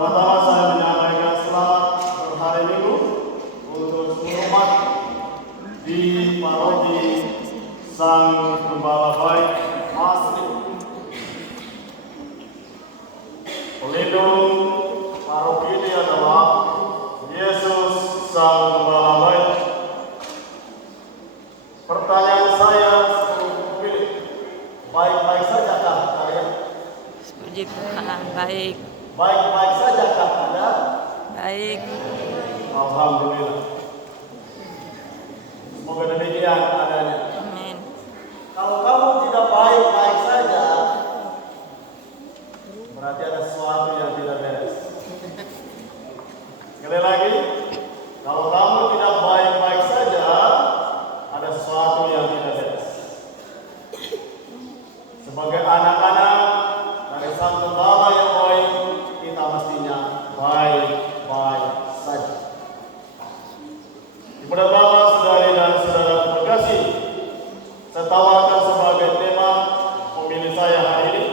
Pertama-tama saya menyampaikan selamat berhari Minggu untuk seluruh umat di paroki Sang Gembala Baik Asri. Pelindung paroki ini adalah Yesus Sang Gembala Baik. Pertanyaan saya sebelum pilih, baik-baik saja kah kalian? Puji Tuhan, baik. Baik-baik saja kah Anda? Baik. Alhamdulillah. Semoga demikian adanya. Amin. Kalau kamu tidak baik-baik saja, berarti ada sesuatu yang tidak beres. Sekali lagi, kalau kamu tidak baik-baik saja, ada sesuatu yang tidak beres. Sebagai anak-anak dari Sang Gembala yang baik, kita mestinya baik-baik saja. Ibu dan Bapak, saudari dan saudara terkasih, saya tawarkan sebagai tema pemilih saya hari ini,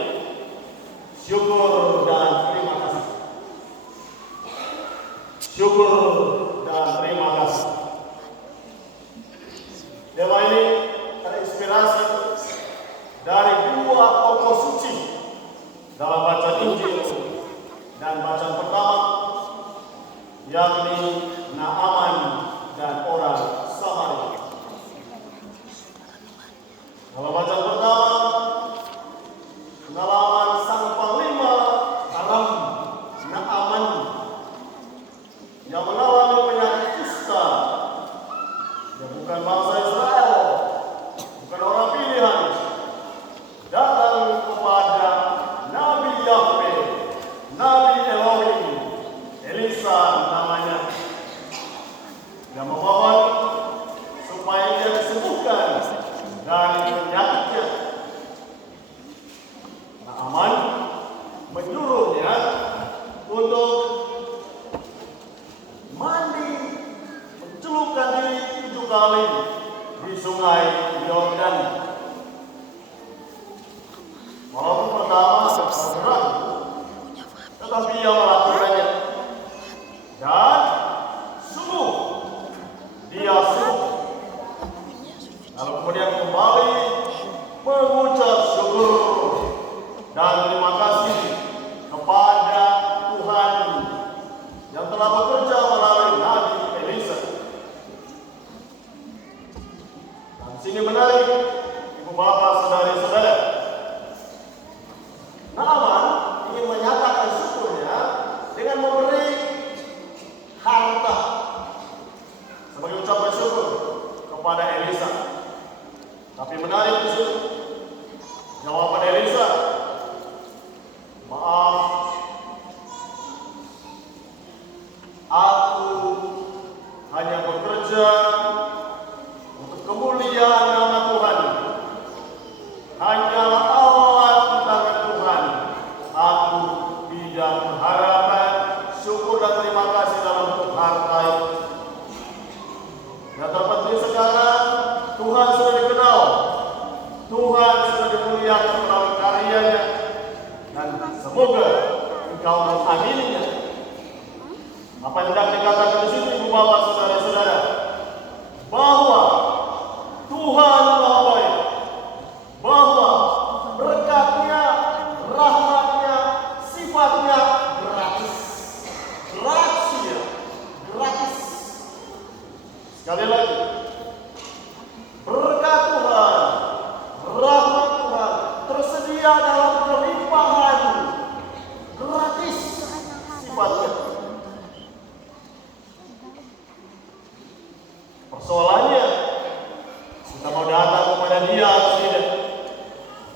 syukur dan terima kasih. Syukur dan terima kasih. Tema ini terinspirasi dari dua tokoh suci dalam bacaan Injil dan bacaan pertama, yakni Naaman dan orang Samaria. Dalam bacaan pertama, pengalaman sang panglima Aram Naaman yang mengalami penyakit kusta. Dia bukan bangsa Israel, bukan orang pilihan. Datang kepada Nabi Yahweh, Nabi Elohim, Elisa namanya. Dia memohon supaya dia disembuhkan dari penyakitnya. Naaman menyuruhnya untuk mandi, mencelupkan diri 7 kali di sungai Yordan. Walaupun pertama berat, tetapi ia melakukannya. Dan sungguh, dia sungguh. Lalu kemudian kembali mengucap syukur dan terima kasih kepada Tuhan yang telah bekerja melalui Nabi Elisa. Dan sini menarik, Ibu Bapak, saudari-saudara. Naaman ingin menyatakan syukurnya dengan memberi harta sebagai ucapan syukur kepada Elisa. Tapi menarik di situ jawaban Elisa, maaf, aku hanya bekerja untuk kemuliaan nama Tuhan. Hanyalah alat di tangan Tuhan. Aku tidak mengharapkan syukur dan terima kasih dalam bentuk harta itu. Yang terpenting sekarang, Tuhan sudah dikenal, Tuhan sudah dimuliakan melalui karyanya, dan semoga engkau mengamininya. Apa yang hendak dikatakan di sini, Ibu Bapak, saudara-saudara, bahwa Tuhan Maha Baik, bahwa berkatnya, rahmatnya, sifatnya gratis, gratia, gratis. Sekali lagi, berkat Tuhan, rahmat Tuhan tersedia dalam kelimpahan, gratis sifatnya. Persoalannya, kita mau datang kepada Dia atau tidak?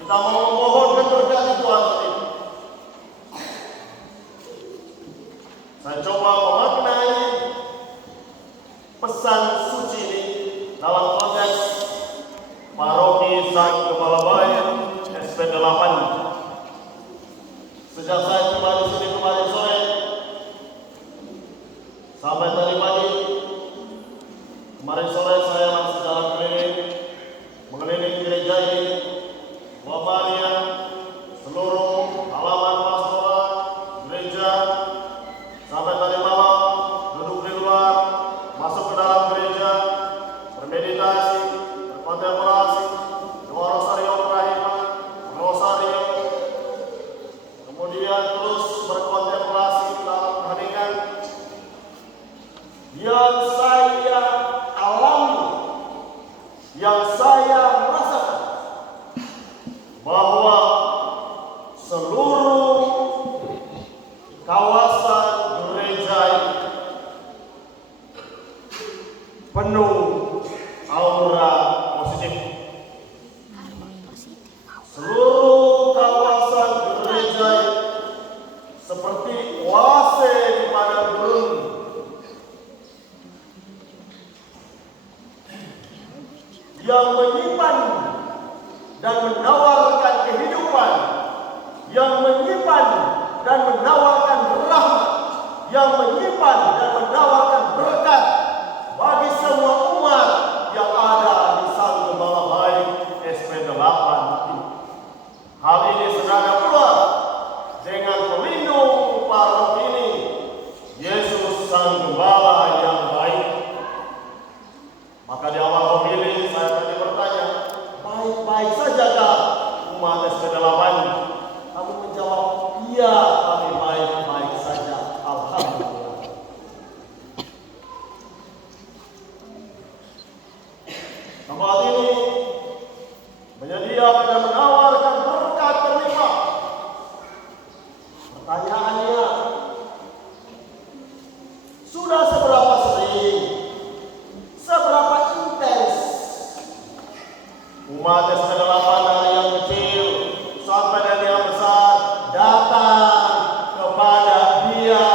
Kita mau memohonkan berkat itu atau tidak? Saya coba memaknai pesan suci ini dalam konteks paroki Sang Gembala Baik SP8. Sejak saya tiba di sini kemarin sore sampai tadi pagi, kemarin sore saya masih jalan keliling, mengelilingi gereja ini, wabahnya, seluruh halaman pastoral gereja, yang menyimpan dan menawarkan kehidupan, yang menyimpan dan menawarkan rahmat, yang menyimpan dan menawarkan berkat bagi semua umat yang ada di Sang Gembala Baik SP8 ini. Hal ini senada pula dengan pelindung parok ini, Yesus Sang Gembala yang baik. Maka di awal homili saya tadi bertanya, baik-baik sajakah umat SP8? Kamu menjawab, iya, kami baik-baik saja, alhamdulillah. Tempat ini menyediakan dan menawarkan berkat berlimpah. Pertanyaannya, sudah seberapa sering, seberapa intens umat SP8 dari yang kecil sampai dari yang besar datang kepada Dia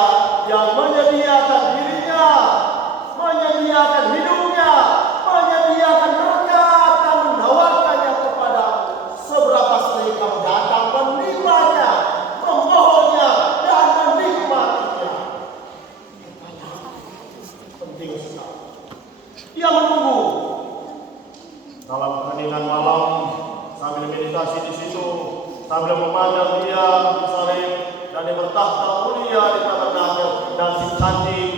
yang menyediakan dirinya, menyediakan hidupnya, menyediakan berkat dan menawarkannya kepada. Seberapa sering kamu datang menerimanya, memohonnya dan menikmatinya. Penting sekali. Dia menunggu dalam keheningan malam sambil meditasi di situ, sambil memandang Dia bersalib dan Dia bertahta mulia di tabernakel dan si cantik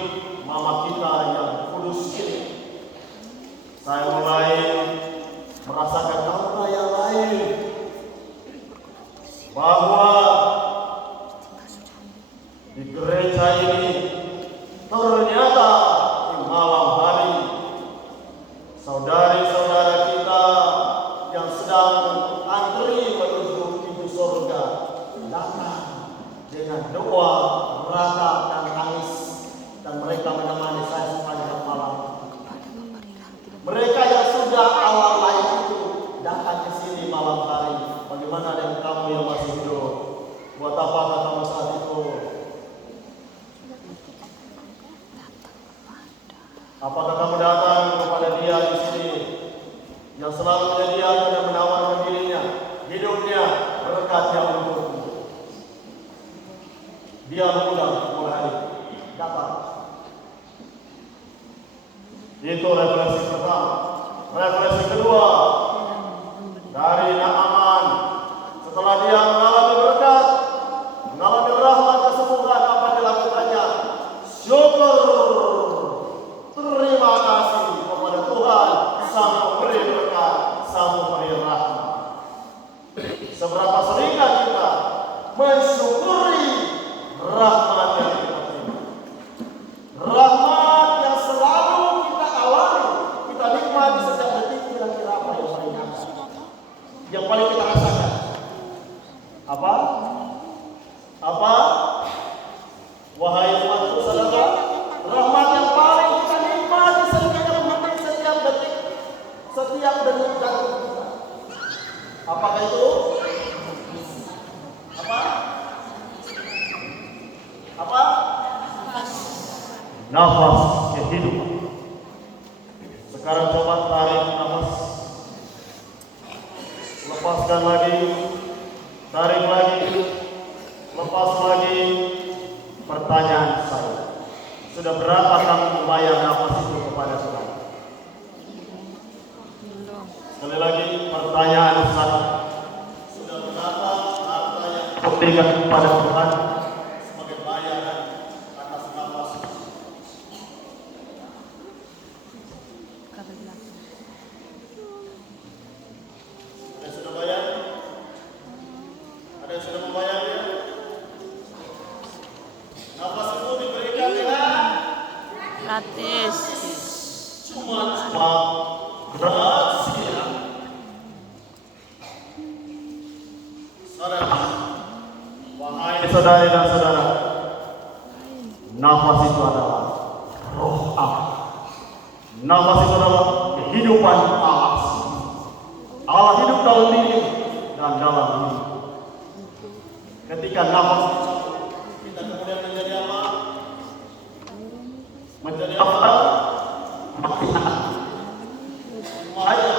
mama kita yang kudus ini. Saya mulai merasakan apa yang lain, bahwa di gereja ini ternyata di malam hari saudari-saudara kita yang sedang antri menuju pintu surga datang dengan doa, ratap dan tangis, dan mereka menemani saya sepanjang malam. Mereka yang sudah awal lain itu datang ke sini malam hari. Bagaimana dengan kamu yang masih hidup? Buat apa kamu saat itu? Apakah kamu datang kepada Dia di sini yang selalu menyediakan dan menawarkan dirinya, hidupnya, berkatnya untukmu? Dia mengundang mulai hari datang. Itu refleksi pertama. Refleksi kedua dari Naaman, setelah dia mengalami berkat, mengalami rahmat kesembuhan, apa dilakukannya? Syukur, terima kasih kepada Tuhan Sang Pemberi berkat, Sang Pemberi rahmat. Seberapa seringkah kita mensyukuri rahmat yang kita terima? Rahmat yang selalu kita alami, kita nikmati setiap detik. Kira-kira apa yang paling nyata, yang paling kita rasakan? Apa? Apa? Wahai umatku saudara, rahmat yang paling kita nikmati setiap detik, setiap detik, setiap detik jantung kita. Apakah itu? Apa? Apa? Nafas kehidupan. Sekarang coba tarik nafas. Lepaskan lagi. Tarik lagi. Lepas lagi. Pertanyaan saya, sudah berapa kamu membayar nafas itu kepada Tuhan? Sekali lagi pertanyaan saya, sudah berapa harta yang kau berikan kepada Tuhan sebagai bayaran atas nafas? Ada yang sudah bayar? Ada yang sudah membayarnya? Nafas itu diberikan dengan gratis. cuma gratis. Wahai saudari dan saudara, nafas itu adalah roh Allah. Nafas itu adalah kehidupan Allah. Allah hidup dalam diri dan dalam diri. Ketika nafas kita kemudian menjadi apa? Menjadi apa? Maya.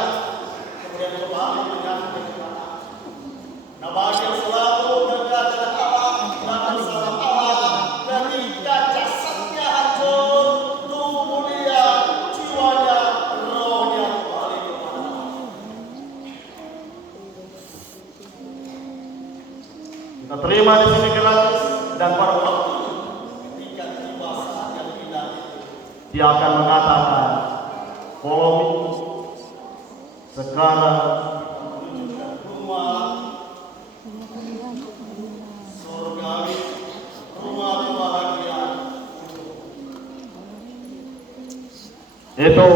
Terima di sini gratis, dan pada waktu ketika tiba saat yang indah itu, dia akan mengatakan, follow me. Sekarang menunjukkan rumah surgawi, rumah kebahagiaan. Itu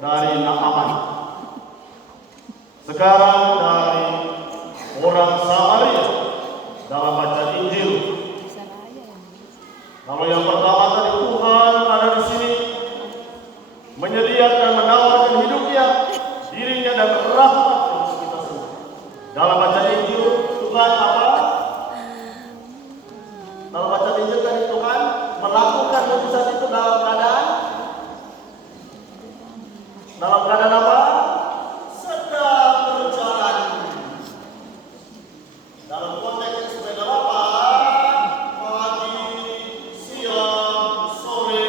dari Naaman. Sekarang dari orang Samaria dalam baca Injil. Kalau yang pertama tadi, Tuhan ada di sini menyediakan, menawarkan hidupnya, dirinya, dan rahmat untuk kita semua. Dalam baca Injil, Tuhan apa? Dalam baca Injil tadi, Tuhan melakukan mujizat itu dalam keadaan apa? Sedang berjalan. Dalam konteks yang berbeda apa? Pagi, siang, sore,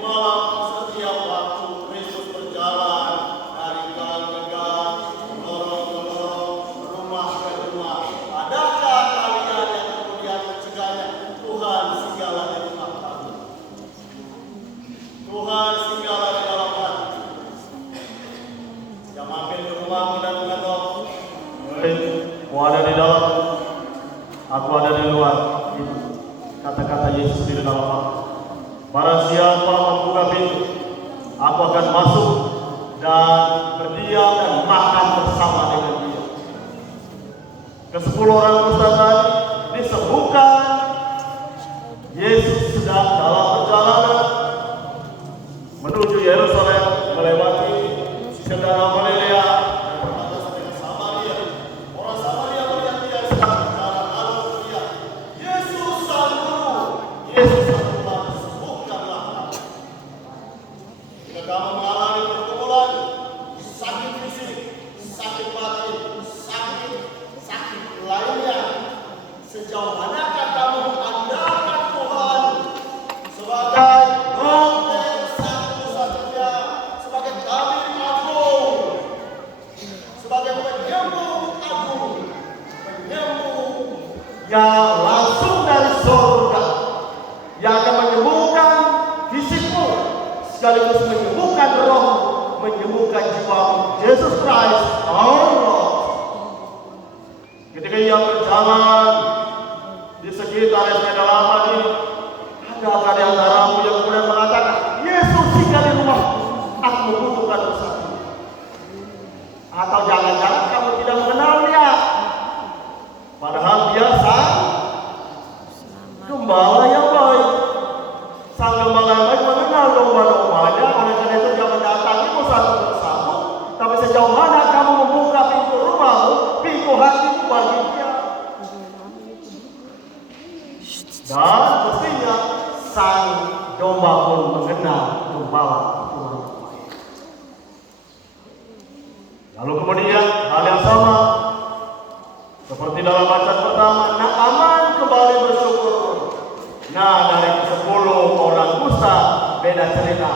malam, setiap waktu Kristus berjalan dari gang ke gang, lorong ke lorong, rumah ke rumah. Adakah kalian yang kemudian mencegahnya? Tuhan singgahlah di rumah kami. Tuhan singgahlah di dalam hati. Yang mampir ke rumahmu dan mengetok, aku ada di dalam, aku ada di luar. Itu kata-kata Yesus di dalam hati. Barang siapa membuka pintu, aku akan masuk dan berdiam dan makan bersama dengan dia. Ke-10 orang kusta tadi disembuhkan. Yesus sedang dalam perjalanan menuju Yerusalem, melewati sisi danau Galilea dan berbatasan dengan Samaria. Orang Samaria melihat dia sedang berjalan, lalu berteriak, Yesus Sang Guru, Yesus Sang Tuhan, sembuhkanlah kami. Jika kamu mengalami pergumulan, sakit fisik, sakit batin, sakit lainnya, sejauh manakah kamu mengandalkan Tuhan sebagai dokter satu-satunya, sebagai tabib agung, sebagai penyembuh agung, penyembuh yang langsung dari surga, yang akan menyembuhkan fisikmu, sekaligus menyembuhkan roh, menyembuhkan jiwamu. Yesus Christ, our Lord. Ketika ia berjalan di sekitar sepeda lama ini, adakah di antaramu yang kemudian mengatakan, Yesus singgah di rumahku, aku membutuhkan bersatu? Atau jangan-jangan kamu tidak mengenal dia, padahal dia sang gembala yang baik. Sang gembala yang baik mengenal domba-dombanya, oleh karena itu dia mendatangimu satu persatu. Tapi sejauh mana kamu membuka pintu rumahmu, pintu hatimu bagi dia? Dan mestinya sang domba pun mengenal gembala Tuhan. Lalu kemudian hal yang sama seperti dalam bacaan pertama, Naaman kembali bersyukur. Nah, dari 10 orang kusta beda cerita.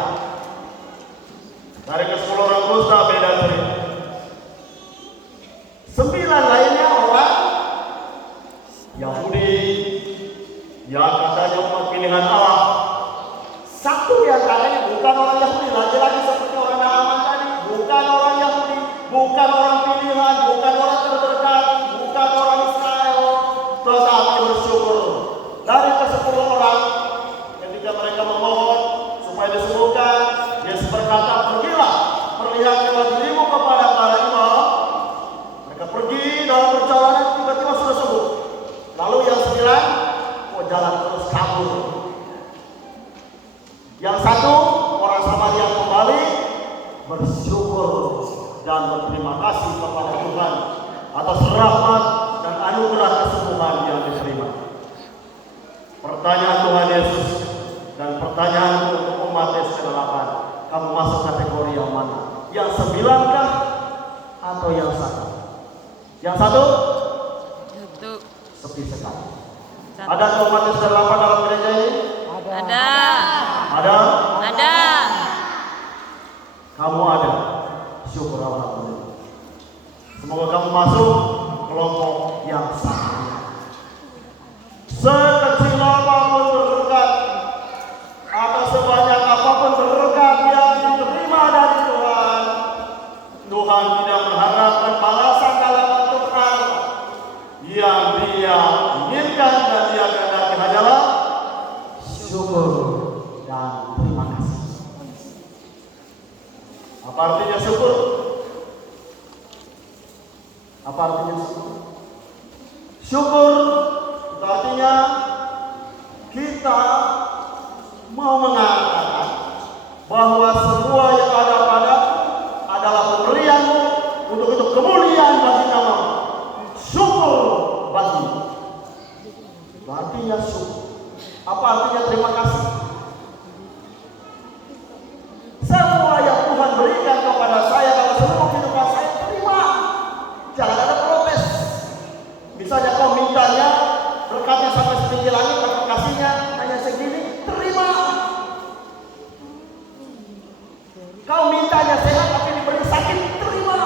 Dari 10 orang kusta beda cerita. 9 lainnya orang Yahudi yang katanya umat pilihan Allah. Satu di antaranya bukan orang Yahudi, lagi-lagi seperti orang Naaman tadi, bukan orang Yahudi, bukan orang pilihan, bukan orang terberkati, bukan orang Israel, tetapi bersyukur. Dari ke-10 orang, ketika mereka memohon supaya disembuhkan, Yesus berkata, pergilah, perlihatkanlah dirimu kepada para imam. Mereka pergi dalam perjalanan, tiba-tiba sudah sembuh. Lalu yang 9 jalan terus kabur. Yang satu, orang Samaria kembali bersyukur dan berterima kasih kepada Tuhan atas rahmat dan anugerah kesembuhan yang diterima. Pertanyaan Tuhan Yesus dan pertanyaan untuk umat Yesus ke-8, kamu masuk kategori yang mana? Yang 9 kah atau yang 1? Yang 1? Sepi sekali. Ada umat Yesus ke-8 dalam gereja ini? Ada. Ada? Ada. Kamu ada. Syukur Alhamdulillah. Semoga kamu masuk kelompok yang satu. syukur dan terima kasih. Apa artinya syukur? Apa artinya syukur? Syukur itu artinya kita mau mengatakan bahwa semua yang ada pada adalah pemberian untuk itu kemuliaan bagi nama. Syukur bagi. Itu artinya syukur. Apa artinya terima kasih? Semua yang Tuhan berikan kepada saya dalam seluruh kehidupan saya terima. Jangan ada protes. Misalnya kau mintanya berkatnya sampai setinggi langit, tapi kasihnya hanya segini, terima. Kau mintanya sehat tapi diberi sakit, terima.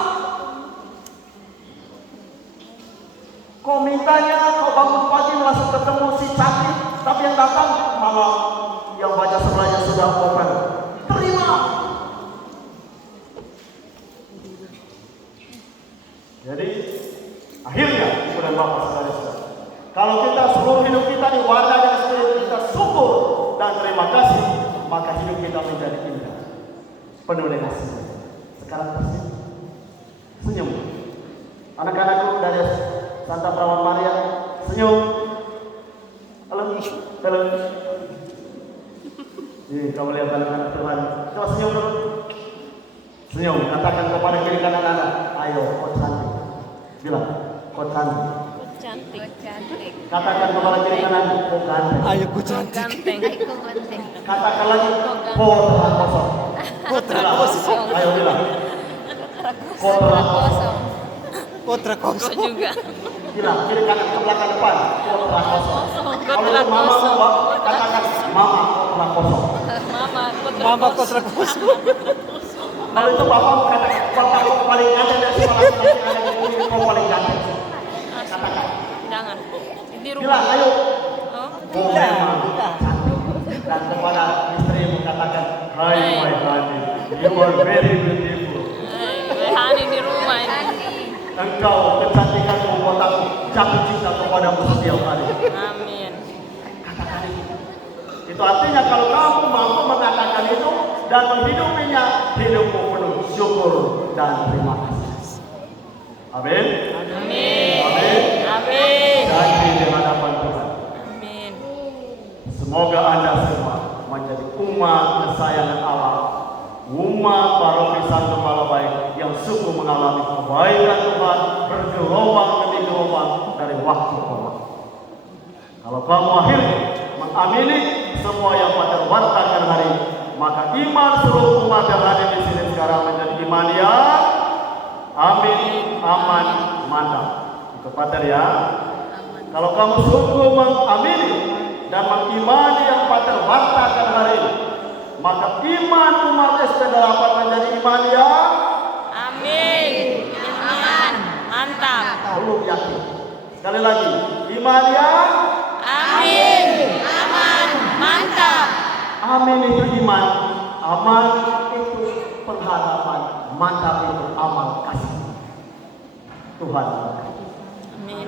Kau mintanya kau bangun pagi langsung ketemu si cantik, tapi yang datang malah yang baca sebelahnya sudah open, terima. Jadi akhirnya Ibu dan Bapak saudara-saudara, kalau kita seluruh hidup kita diwarnai dengan spirit kita syukur dan terima kasih, maka hidup kita menjadi indah, penuh dengan kasih. Sekarang tersenyum, senyum. Anak-anakku dari Santa Perawan Maria, senyum. Halo, halo. Kamu lihat anak-anak Tuhan, coba senyum dulu. Senyum, katakan kepada kiri kanan anak, ayo, kau cantik. Bilang, kau cantik. Cantik. Cantik. Katakan kepada kiri kanan, kau ganteng. Ayo ku cantik. Ganteng. Katakan lagi, kau kosong. Putra kosong. Ayo bilang, kau kosong. Putra Kok kosong. juga. Bilang, kiri kanan ke belakang depan, kau kosong. Kalau Putra itu mama, kosong. katakan, mama, kau kosong. Mama putra kosong. Kalau itu bapak katakan, bapak kau paling ganteng dari semua laki-laki yang ada di bumi, kau paling ganteng. Katakan. Jangan. Di rumah. Bilang, ayo. Oh. Kau memang cantik. Dan kepada istri mengatakan, hai my honey, you are very beautiful. Hani di rumah ini. Engkau kecantikan membuat aku jatuh cinta kepadamu setiap hari. Amin. Katakan itu. Itu artinya kalau kamu mampu mengatakan itu dan menghidupinya, hidupmu penuh syukur dan terima kasih. Amin. Amin. Amin. Amin. Janji di hadapan Tuhan. Amin. Semoga Anda semua menjadi umat kesayangan Allah, umat paroki Santo Malabai yang sungguh mengalami kebaikan Tuhan bergelombang demi gelombang dari waktu ke waktu. Kalau kamu akhirnya mengamini semua yang pada wartakan hari ini, maka iman seluruh umat yang ada di sini sekarang menjadi iman yang amin, aman, mantap. Itu pater ya. Kalau kamu sungguh mengamini dan mengimani yang pater wartakan hari ini, maka iman umat SP8 menjadi iman yang Amin. Aman. Mantap. belum yakin. Sekali lagi, iman yang Amin. Aman. Mantap. amin itu iman, aman itu pengharapan, mantap itu amal kasih. Tuhan. Amin.